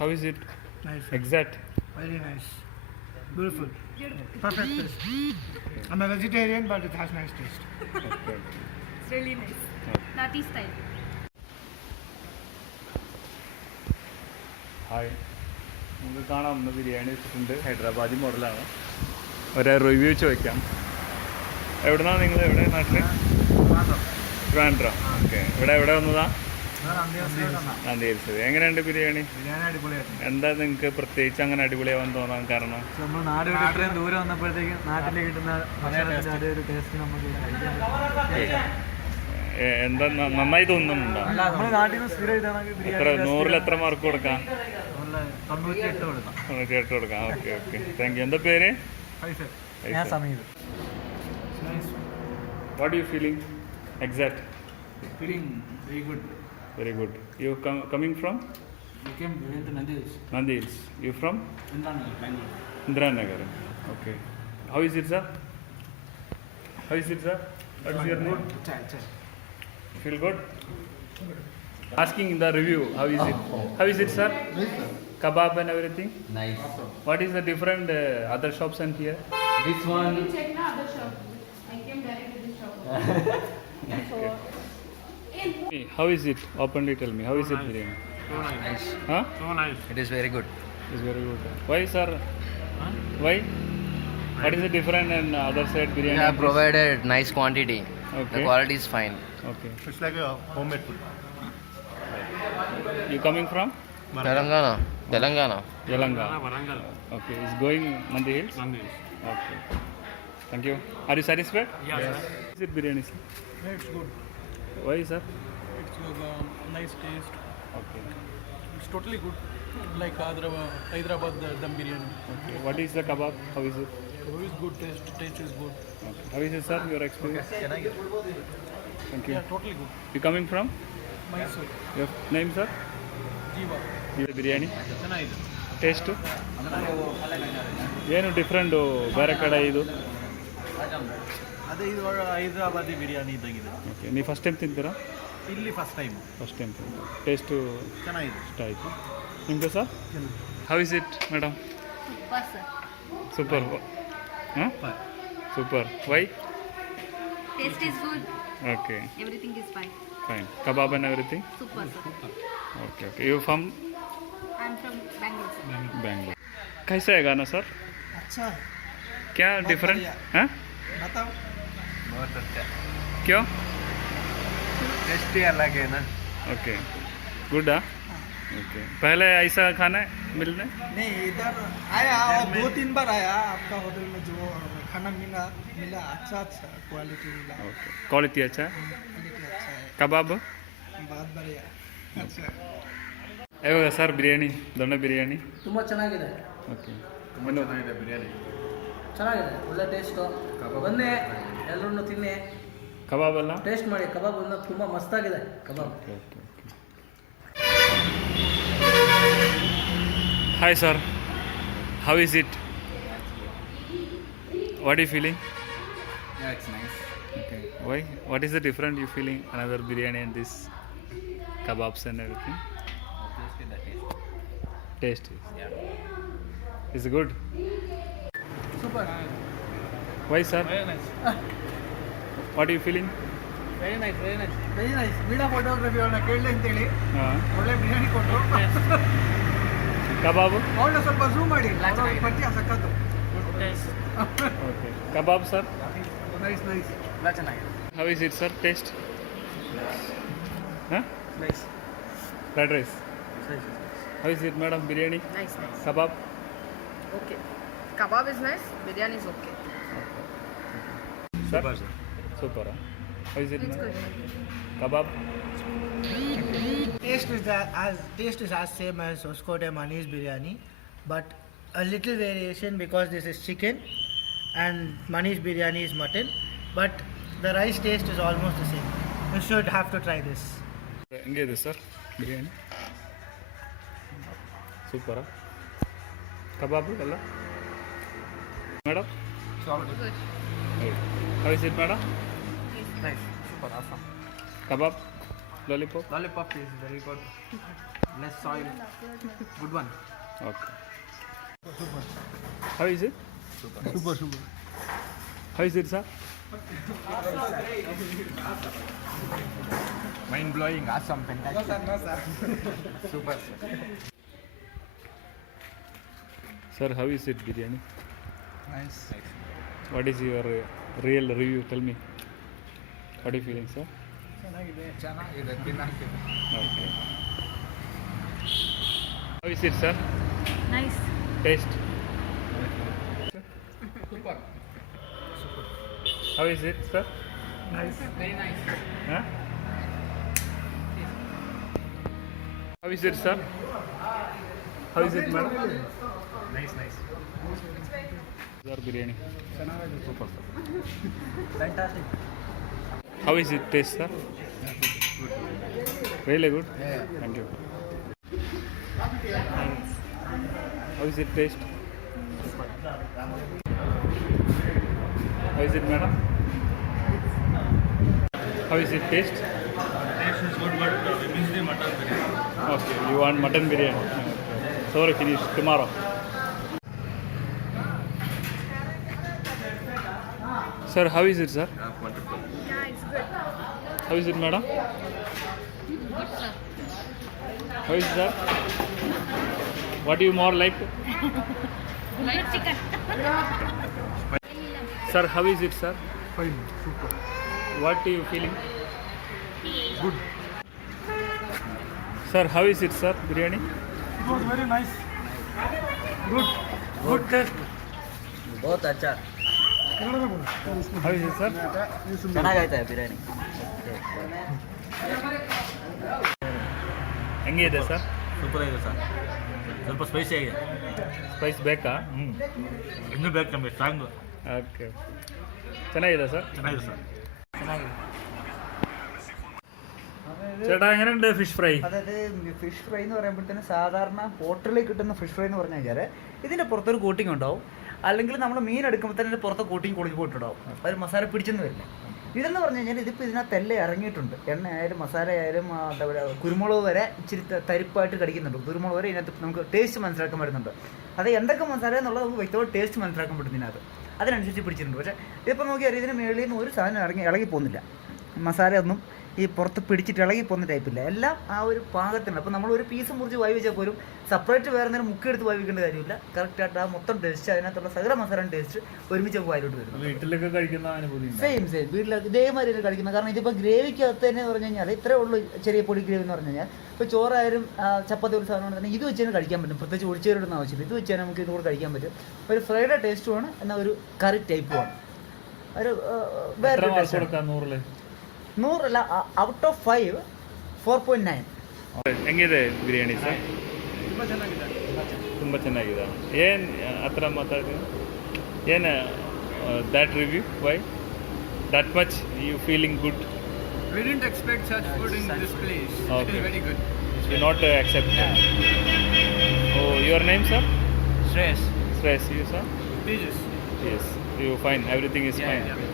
How is it? Nice. Exact. Very nice. Beautiful. Perfect taste. I'm a vegetarian, but it has nice taste. Okay. It's really nice. Nati style. Hi, നമുക്ക് കാണാം ഒന്ന് ബിരിയാണി വെച്ചിട്ടുണ്ട്. ഹൈദരാബാദി മോഡലാണ്. ഒരു റിവ്യൂ ചോദിക്കാം. എവിടുന്നാണ് നിങ്ങൾ? എവിടെ നാട്ടിൽ? ട്രിവാൻഡ്രം. ഓക്കെ. എവിടെ വന്നതാ? നന്ദിയിൽസ്. എങ്ങനെയുണ്ട് ബിരിയാണി? ബിരിയാണി അടിപൊളിയായിരുന്നു. എന്താ നിങ്ങൾക്ക് പ്രത്യേകിച്ച് അങ്ങനെ അടിപൊളിയാവാൻ തോന്നാൻ കാരണം? നമ്മൾ നാട് വിട്ട് ഇത്രയും ദൂരം വന്നപ്പോഴത്തേക്ക് നാട്ടിൽ കിട്ടുന്ന ഭക്ഷണത്തിന്റെ അതേ ഒരു ടേസ്റ്റ് നമുക്ക് എന്താ നന്നായി തോന്നുന്നുണ്ടോ? നമ്മൾ നാട്ടിൽ നിന്ന് സ്ഥിരം എത്ര 100-ൽ എത്ര മാർക്ക് കൊടുക്കാം? 98 കൊടുക്കാം. 98 കൊടുക്കാം. Okay okay, thank you. എന്താ പേര്? ഞാൻ Sameep. What you feeling? Exact. Feeling very good. Very good. You coming from? We came to Nandis. Nandi Hills. You from? Bangalore. Indiranagar. Okay. How is it, sir? How is it, sir? What is your name? Chai. Feel good? Asking in the review. How is it? How is it, sir? Kebab and everything. Nice. What is the different other shops and here? This one. Check na other shop. I came direct to this shop. Okay. How is it? Openly tell me. How is it biryani? So nice. Huh? So nice. It is very good. It's very good. Why, sir? Why? What is the different and other side biryani? We have provided nice quantity. Okay. The quality is fine. Okay. It's like a homemade food. You coming from? Telangana. Telangana. Varangal. Okay. Is going Nandi Hills? Nandi. Okay. Thank you. Are you satisfied? Yes. Is it biryani, sir? Yeah, it's good. Why, sir? It's nice taste. Okay. It's totally good. Like Hyderabad dum biryani. Okay. What is the kebab? How is it? It is good taste. Taste is good. Okay. How is it, sir? Your experience? Thank you. Yeah, totally good. You coming from? Mysore. Your name, sir? Jiva. Your biryani. ಚೆನ್ನಾಗಿದೆ. Taste? ಏನು different ಬೇರೆ ಕಡೆ ಇದು? ಅದೇ ಇದು ಹೈದರಾಬಾದಿ ಬಿರಿಯಾನಿ ಇದ್ದಂಗಿದೆ. Okay. ನೀವು first time ತಿಂತೀರಾ? ಇಲ್ಲಿ ಫಸ್ಟ್ ಟೈಮ್. ಫಸ್ಟ್ ಟೈಮ್ ತಿಂತೀರಾ. ಟೇಸ್ಟು ಚೆನ್ನಾಗಿದೆ. ಇಷ್ಟ ಆಯಿತು. ನಿಮಗೆ sir? How is it madam? Super, sir. Super. ಹಾಂ, super. Why? Taste is good. Okay, Everything is fine. Fine. Kebab and everything? Super, sir. Okay okay. You from? I'm from Bangalore, sir. Bangalore. कैसा है गाना सर? अच्छा है. क्या डिफरेंट? हाँ, बताओ. बहुत अच्छा. क्यों? टेस्ट ही अलग है ना. Okay, good. हाँ, ओके. पहले ऐसा खाना मिलने? नहीं, इधर आया और 2-3 बार आया आपका होटल में. जो खाना मिला अच्छा क्वालिटी मिला. ओके. क्वालिटी अच्छा है? क्वालिटी अच्छा है. कबाब? बहुत बढ़िया. अच्छा. ಯಾವಾಗ ಸರ್ ಬಿರಿಯಾನಿ? ದೊಣ್ಣೆ ಬಿರಿಯಾನಿ ತುಂಬ ಚೆನ್ನಾಗಿದೆ. ಓಕೆ. ಚೆನ್ನಾಗಿದೆ ಬಿರಿಯಾನಿ. ಚೆನ್ನಾಗಿದೆ, ಒಳ್ಳೆ ಟೇಸ್ಟು. ಬನ್ನಿ ಎಲ್ಲರೂ ತಿನ್ನಿ, ಕಬಾಬ್ ಅಲ್ಲ? ಟೇಸ್ಟ್ ಮಾಡಿ. ಕಬಾಬ್ ಒಂದು ತುಂಬ ಮಸ್ತಾಗಿದೆ kebab. Okay okay okay. Hi sir, how is it? What you feeling? Yeah, it's nice. Okay. Why? What is the different you feeling another biryani and this kebabs and everything? Obviously the Taste taste. is. Is good. Super. Why, sir? Very nice. What are you feeling? Very nice, very nice, very nice. Video photography ಅವ್ರನ್ನ ಕೇಳಿದೆ ಅಂತೇಳಿ ಹಾಂ. ಒಳ್ಳೆ ಬಿರಿಯಾನಿ ಕೊಟ್ಟರು. ಕಬಾಬ್? ಅವ್ರನ್ನ ಸ್ವಲ್ಪ ಝೂಮ್ ಮಾಡಿ. ಪಟ್ಟಿ ಸಕ್ಕತ್ತು. ಓಕೆ. ಕಬಾಬ್ ಸರ್? Nice nice. ಎಲ್ಲ ಚೆನ್ನಾಗಿದೆ. How is it, sir? Taste? Huh? Nice. Fried rice. How is it, madam? Biryani? Nice, nice. Kebab? Okay. Kebab is nice. Biryani is okay. Sir? Super. Huh? How is it, It's madam? good. Kebab? Taste is as same as Oskote Mani's biryani, but a little variation because this is chicken and Mani's biryani is mutton, but the rice taste is almost the same. You should have to try this. ಹೆಂಗಿದೆ ಸರ್ ಬಿರಿಯಾನಿ? ಸೂಪರಾ? ಕಬಾಬು ಎಲ್ಲ madam? Good. How is it, madam? Nice, super, awesome. Kebab? Lollipop? Lollipop is very good. Less oil. Good one. Okay. How is it? Super. How is it, sir? Mind blowing. Awesome. Fantastic. No, sir. Super. Sir, how is it, biryani? Nice. What is your real review? Tell me. What are you feeling, sir? ಚೆನ್ನಾಗಿದೆ ತಿನ್ನಕ್ಕೆ. Okay. How is it, sir? Nice. Taste. Super. How is it, sir? Very nice. Huh? How is it, sir? How is it, madam? Nice. Sir, biryani. Super. Fantastic. How is it taste, sir? Really good? Yeah. Thank you. How is it taste? How is it, madam? How is it taste? Taste is good, but we miss the mutton biryani. Okay, you want mutton biryani? Okay. Sorry, finish tomorrow. Sir, how is it, sir? Wonderful. Yeah, it's good. How is it, madam? How is it, sir? What do you more like? Light chicken. Sir, how is it, sir? Fine. Super. What are you feeling? Good. Sir, how is it, sir? Biryani? It was very nice. Good taste. बहुत अच्छा How is it, sir? ಚೆನ್ನಾಗೈತೆ ಬಿರಿಯಾನಿ ಹೆಂಗಿದೆ sir? Super ಆಗಿದೆ ಸರ್. ಸ್ವಲ್ಪ ಸ್ಪೈಸಿ ಆಗಿದೆ. ಸ್ಪೈಸ್ ಬೇಕಾ? ಇನ್ನೂ ಬೇಕು ನಮಗೆ ಸ್ಟ್ರಾಂಗು. ಓಕೆ. ಚೆನ್ನಾಗಿದೆ ಸರ್? ಚೆನ್ನಾಗಿದೆ ಸರ್. ചേട്ടാ എങ്ങനെയുണ്ട് ഫിഷ് ഫ്രൈ? അതായത് ഫിഷ് ഫ്രൈ എന്ന് പറയുമ്പോഴത്തേന് സാധാരണ ഹോട്ടലിൽ കിട്ടുന്ന ഫിഷ് ഫ്രൈ എന്ന് പറഞ്ഞു കഴിഞ്ഞാൽ ഇതിൻ്റെ പുറത്തൊരു കോട്ടിംഗ് ഉണ്ടാവും, അല്ലെങ്കിൽ നമ്മൾ മീൻ എടുക്കുമ്പോൾ തന്നെ പുറത്തെ കോട്ടിങ് കൊടുക്കി പോയിട്ടുണ്ടാവും, ഒരു മസാല പിടിച്ചെന്ന് വരില്ല. ഇതെന്ന് പറഞ്ഞു കഴിഞ്ഞാൽ ഇതിപ്പോൾ ഇതിനകത്ത് എല്ലാം ഇറങ്ങിയിട്ടുണ്ട്. എണ്ണ ആയാലും മസാല ആയാലും എന്താ പറയുക, കുരുമുളക് വരെ ഇച്ചിരി തരിപ്പായിട്ട് കടിക്കുന്നുണ്ട്. കുരുമുളക് വരെ ഇതിനകത്ത് നമുക്ക് ടേസ്റ്റ് മനസ്സിലാക്കാൻ പറ്റുന്നുണ്ട്. അത് എന്തൊക്കെ മസാല എന്നുള്ളത് നമുക്ക് വ്യക്തമായിട്ട് ടേസ്റ്റ് മനസ്സിലാക്കാൻ പറ്റും ഇതിനകത്ത്. അതിനനുസരിച്ച് പിടിച്ചിട്ടുണ്ട്. പക്ഷേ ഇതിപ്പോൾ നോക്കിയാൽ ഇതിന് മേളിൽ നിന്ന് ഒരു സാധനം ഇളകി പോകുന്നില്ല. മസാല ഒന്നും ഈ പുറത്ത് പിടിച്ചിട്ട് ഇളകി പോകുന്ന ടൈപ്പില്ല. എല്ലാം ആ ഒരു പാകത്തിന്. അപ്പോൾ നമ്മൾ ഒരു പീസ് മുറിച്ച് വായി വെച്ചാൽ പോലും സെപ്പറേറ്റ് വേറെ നേരം മുക്കിയെടുത്ത് വായി വെക്കേണ്ട കാര്യമില്ല. കറക്റ്റായിട്ട് ആ മൊത്തം ടേസ്റ്റ്, അതിനകത്തുള്ള സകല മസാല ടേസ്റ്റ് ഒരുമിച്ച് വായിലോട്ട് വരും. വീട്ടിലൊക്കെ കഴിക്കുന്ന അനുഭൂതി സെയിം വീട്ടിലൊക്കെ ഇതേമാതിരി തന്നെ കഴിക്കുന്നത്. കാരണം ഇതിപ്പോൾ ഗ്രേവിക്കകത്ത് തന്നെ പറഞ്ഞു കഴിഞ്ഞാൽ ഇത്രേ ഉള്ളൂ ചെറിയ പൊടി ഗ്രേവി എന്ന് പറഞ്ഞു കഴിഞ്ഞാൽ. ഇപ്പോൾ ചോറായാലും ചപ്പാത്തി ഒരു സാധനം തന്നെ ഇത് വെച്ച് തന്നെ കഴിക്കാൻ പറ്റും. പ്രത്യേകിച്ച് ഒഴിച്ചേരിടുന്ന ആവശ്യമില്ല. ഇത് വെച്ച് തന്നെ നമുക്ക് ഇതുകൂടെ കഴിക്കാൻ പറ്റും. ഒരു ഫ്രൈഡ് ടേസ്റ്റുമാണ്, എന്നാൽ ഒരു കറി ടൈപ്പുമാണ്. ഒരു വേറെ ടേസ്റ്റ്. 100 ಅಲ್ಲ, ಔಟ್ ಆಫ್ 5 4.9. ಹೆಂಗಿದೆ ಬಿರಿಯಾನಿ ಸರ್? ತುಂಬ ಚೆನ್ನಾಗಿದೆ. ಏನು ಆ ಥರ ಮಾತಾಡಿದ್ರೆ ಏನು that review? Why that much you feeling good? We didn't expect such food in this place. Okay. It is very good. You not accept? Oh, your name sir? Stress. Stress, you sir? Tejas. Yes, you fine, everything is Yeah, fine. yeah.